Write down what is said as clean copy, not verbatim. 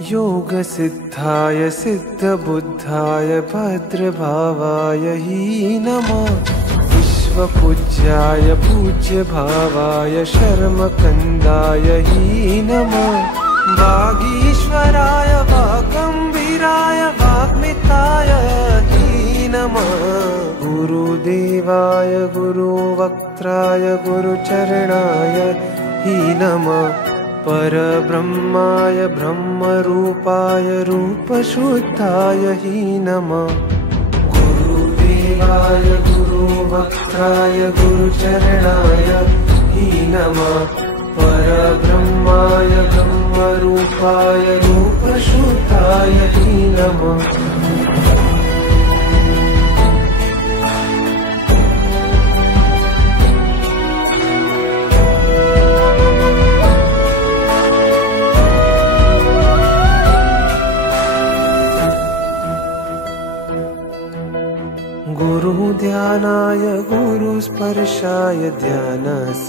योगसिद्धाय सिद्धबुद्धाय भद्रभावाय हि नमः। विश्वपूज्याय पूज्यभावाय शर्मकन्दाय हि नमः। वागीश्वराय वागम्भीराय वाग्मिताय हि नमः। गुरुदेवाय गुरुवक्त्राय गुरुचरणाय हि नमः। परब्रह्माय ब्रह्मरूपाय रूपशुद्धाय हि नमः। गुरुदेवाय गुरुवक्त्राय गुरुचरणाय हि नमः। परब्रह्माय ब्रह्मरूपाय रूपशुद्धाय हि नमः। गुरुध्यानाय गुरुस्पर्शाय ध्यानसिद्धाध्वने